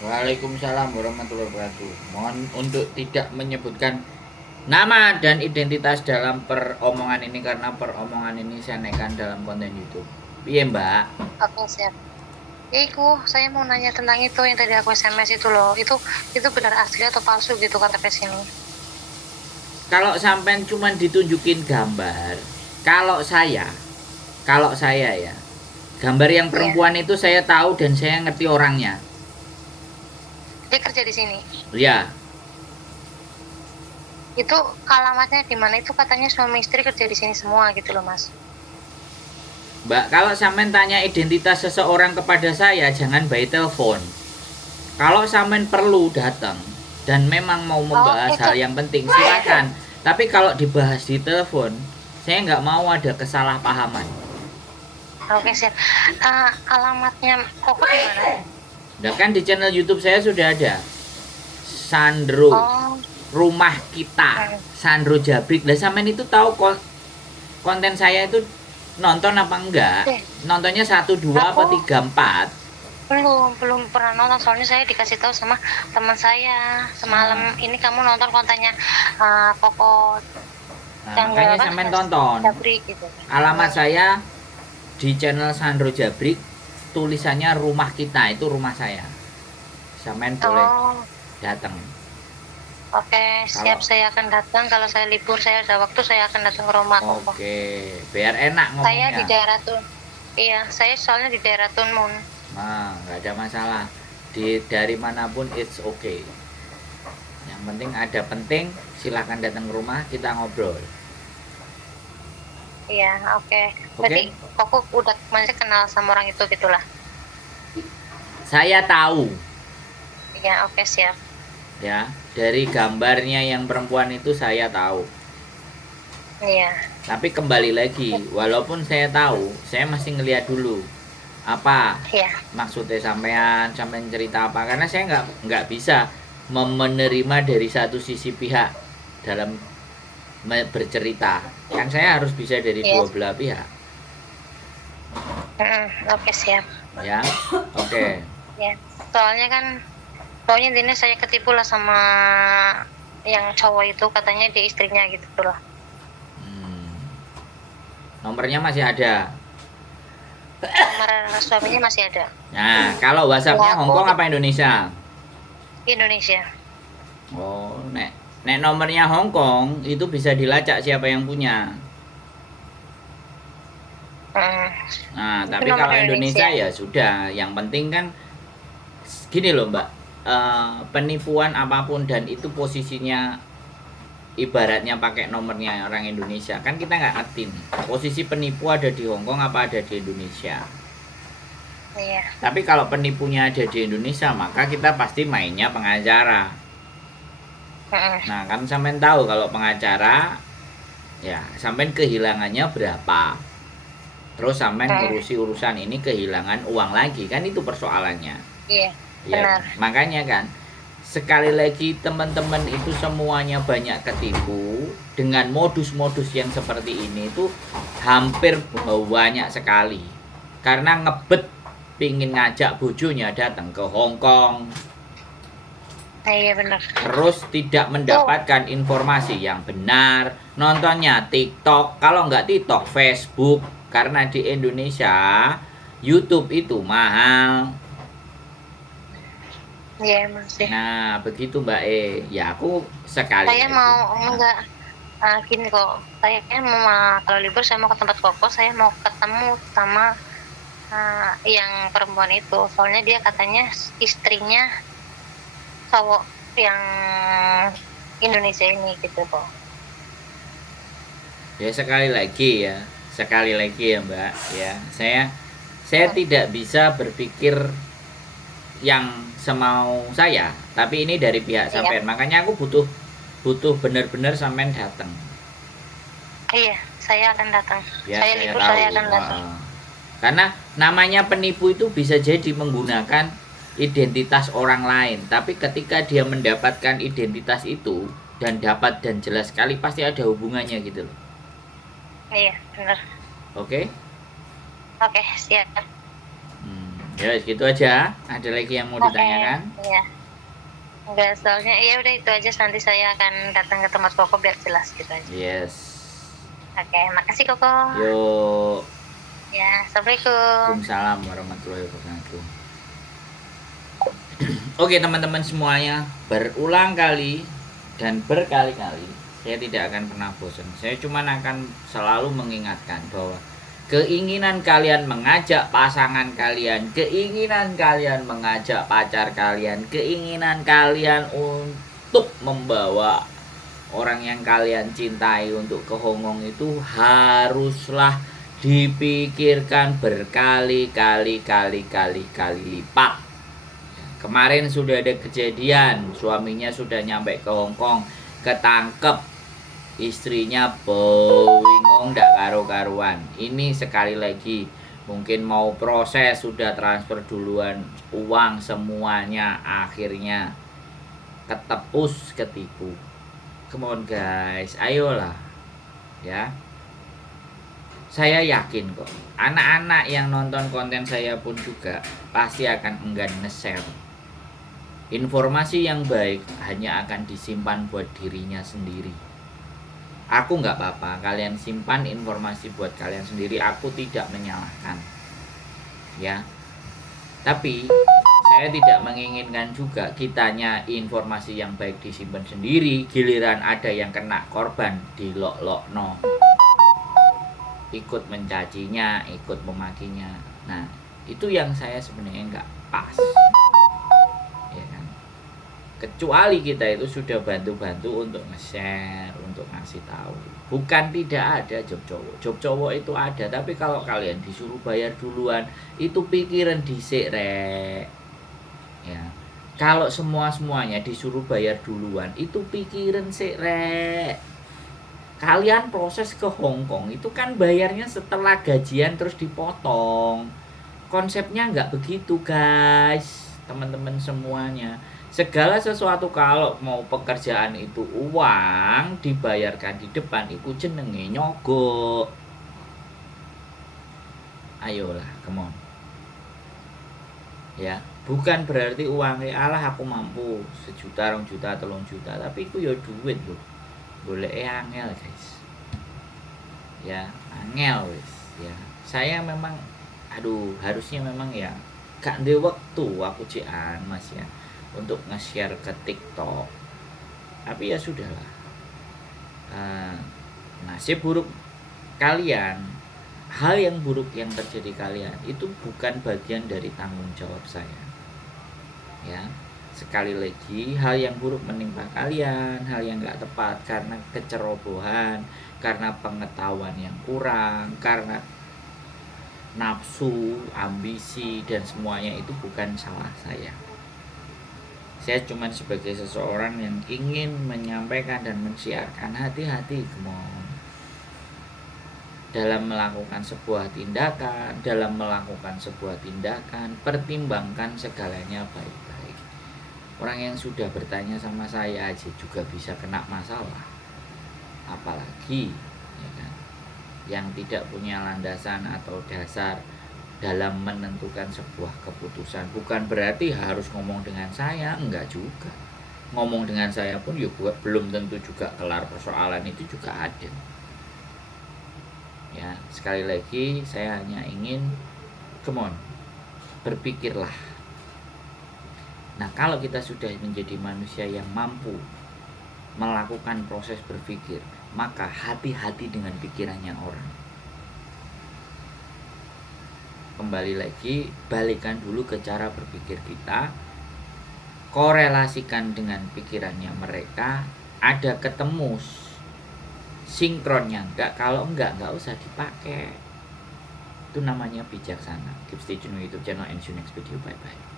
Waalaikumsalam warahmatullahi wabarakatuh. Mohon untuk tidak menyebutkan nama dan identitas dalam peromongan ini karena peromongan ini saya naikkan dalam konten YouTube. Iya Mbak. Oke, siap. Ya, saya mau nanya tentang itu yang tadi aku SMS itu loh. Itu benar asli atau palsu gitu KTP sini? Kalau sampai cuma ditunjukin gambar, kalau saya, kalau saya ya, gambar yang Iya. perempuan itu saya tahu dan saya ngerti orangnya. Dia kerja di sini. Ya, Itu alamatnya di mana? Itu katanya suami istri kerja di sini semua gitu loh, Mas. Mbak, kalau sampean tanya identitas seseorang kepada saya, jangan by telepon. Kalau sampean perlu datang dan memang mau Oh, membahas itu. hal yang penting, silakan. Tapi kalau dibahas di telepon, saya nggak mau ada kesalahpahaman. Oke, siap. Alamatnya Koko di mana? Dan kan di channel YouTube saya sudah ada Sandro Oh, Rumah Kita, Sandro Jabrik. Dan sampean itu tahu konten saya itu nonton apa enggak? deh. Nontonnya 1, 2, apa Aku 3, 4? belum pernah nonton, soalnya saya dikasih tahu sama teman saya semalam Nah, ini kamu nonton kontennya Koko makanya Tanggal apa? sampean tonton. Jabri gitu. Alamat saya di channel Sandro Jabrik, tulisannya Rumah Kita, itu rumah saya. Sampean boleh Oh, datang. oke, siap, Kalau saya akan datang. Kalau saya libur, saya ada waktu, saya akan datang ke rumah Koko. oke, biar enak Saya di ngomongnya. daerah Tun. Iya, saya soalnya di daerah Tunmun. Nah, nggak ada masalah. Dari manapun it's okay. Yang penting ada penting, silahkan datang ke rumah, kita ngobrol. Iya, oke. Berarti Oke? Koko udah masih kenal sama orang itu gitulah. Saya tahu Iya, oke, siap. ya, dari gambarnya yang perempuan itu saya tahu. Iya. Tapi kembali lagi, walaupun saya tahu, saya masih ngeliat dulu apa Iya. maksudnya sampean cerita apa, karena saya nggak bisa menerima dari satu sisi pihak dalam bercerita, kan saya harus bisa dari Iya. dua belah pihak Oke, siap. ya. Oke. Ya. Soalnya kan pokoknya intinya saya ketipu lah sama yang cowok itu, katanya dia istrinya gitu loh. Hmm. Nomornya masih ada. Nomor suaminya masih ada. Nah, kalau WhatsAppnya Ya, Hongkong aku apa Indonesia? Indonesia. Oh, nek nomornya Hongkong itu bisa dilacak siapa yang punya. Nah, Itu tapi nomor kalau Indonesia Indonesia. ya sudah. Yang penting kan gini loh Mbak, penipuan apapun dan itu posisinya ibaratnya pakai nomornya orang Indonesia, kan kita nggak ngerti nih posisi penipu ada di Hongkong apa ada di Indonesia. Iya. Tapi kalau penipunya ada di Indonesia, maka kita pasti mainnya pengacara. Nah, kan sampean tahu kalau pengacara ya sampean kehilangannya berapa, terus sampean ngurusi urusan ini kehilangan uang lagi, kan itu persoalannya. Iya, Ya, benar. makanya kan sekali lagi teman-teman itu semuanya banyak ketipu dengan modus-modus yang seperti ini itu hampir banyak sekali. Karena ngebet pingin ngajak bojonya datang ke Hong Kong, Iya, benar. terus tidak mendapatkan informasi yang benar, nontonnya TikTok, kalau nggak TikTok Facebook, karena di Indonesia YouTube itu mahal. Iya, masih. Nah, begitu Mbak Ya aku sekali Saya lagi. mau enggak gini kok. Saya mau kalau libur saya mau ke tempat Koko, saya mau ketemu sama yang perempuan itu. Soalnya dia katanya istrinya cowok yang Indonesia ini gitu kok. Ya sekali lagi ya Mbak ya. Saya tidak bisa berpikir yang semau saya, tapi ini dari pihak Iya. sampean. Makanya aku butuh benar-benar sampean datang. Iya, saya akan datang. Ya, Saya saya libur, tahu. saya akan datang. Karena namanya penipu itu bisa jadi menggunakan identitas orang lain, tapi ketika dia mendapatkan identitas itu dan dapat dan jelas sekali pasti ada hubungannya gitu loh. Iya, benar. Oke? Oke, siap. Ya gitu aja. Ada lagi yang mau Oke, ditanyakan? iya. Enggak, soalnya ya udah itu aja, nanti saya akan datang ke tempat Koko biar jelas gitu aja. Yes. Oke, makasih Koko. Yuk. Ya, assalamualaikum. Waalaikumsalam warahmatullahi wabarakatuh. Oke teman-teman semuanya, berulang kali dan berkali-kali saya tidak akan pernah bosan. Saya cuma akan selalu mengingatkan bahwa keinginan kalian mengajak pasangan kalian, keinginan kalian mengajak pacar kalian, keinginan kalian untuk membawa orang yang kalian cintai untuk ke Hongkong itu haruslah dipikirkan berkali-kali lipat. Kemarin sudah ada kejadian, suaminya sudah nyampe ke Hongkong, ketangkep, istrinya bingung ndak karu-karuan. Ini sekali lagi mungkin mau proses sudah transfer duluan uang semuanya, akhirnya ketepus ketipu. Come on guys, ayolah ya. Saya yakin kok anak-anak yang nonton konten saya pun juga pasti akan enggan nge-share. Informasi yang baik hanya akan disimpan buat dirinya sendiri. Aku nggak apa-apa, kalian simpan informasi buat kalian sendiri, aku tidak menyalahkan. Ya. Tapi saya tidak menginginkan juga kitanya informasi yang baik disimpan sendiri, giliran ada yang kena korban dilok-lokno. Ikut mencacinya, ikut memakinya. Nah, itu yang saya sebenarnya nggak pas. Ya kan? Kecuali kita itu sudah bantu-bantu untuk nge-share, untuk ngasih tahu. Bukan tidak ada job cowok. Job cowok itu ada, tapi kalau kalian disuruh bayar duluan, itu pikiran dhisik rek. Ya. Kalau semuanya disuruh bayar duluan, itu pikiran sik rek. Kalian proses ke Hongkong itu kan bayarnya setelah gajian terus dipotong. Konsepnya nggak begitu guys, teman-teman semuanya. Segala sesuatu kalau mau pekerjaan itu uang dibayarkan di depan, itu jenenge nyogok. Ayolah, come on. Ya, bukan berarti uangnya alah aku mampu 1 juta, 2 juta, 3 juta, tapi itu ya duit loh. Boleh angel guys. Ya, angel wis ya. Saya memang harusnya memang ya gak ada waktu aku cian Mas ya untuk nge-share ke TikTok. Tapi ya sudahlah. Nasib buruk kalian, hal yang buruk yang terjadi kalian itu bukan bagian dari tanggung jawab saya. Ya. Sekali lagi, hal yang buruk menimpa kalian, hal yang gak tepat karena kecerobohan, karena pengetahuan yang kurang, karena nafsu, ambisi, dan semuanya itu bukan salah saya. Saya cuma sebagai seseorang yang ingin menyampaikan dan mensiarkan hati-hati dalam melakukan sebuah tindakan, pertimbangkan segalanya baik-baik. Orang yang sudah bertanya sama saya aja juga bisa kena masalah, apalagi ya kan, yang tidak punya landasan atau dasar dalam menentukan sebuah keputusan. Bukan berarti harus ngomong dengan saya, enggak juga. Ngomong dengan saya pun juga belum tentu juga kelar persoalan itu juga ada. Ya, sekali lagi saya hanya ingin berpikirlah. Nah, kalau kita sudah menjadi manusia yang mampu melakukan proses berpikir, maka hati-hati dengan pikirannya orang. Kembali lagi, balikan dulu ke cara berpikir kita, korelasikan dengan pikirannya mereka, ada ketemu sinkronnya enggak, kalau enggak usah dipakai. Itu namanya bijaksana. Keep stay tune with YouTube channel and see you next video. Bye bye.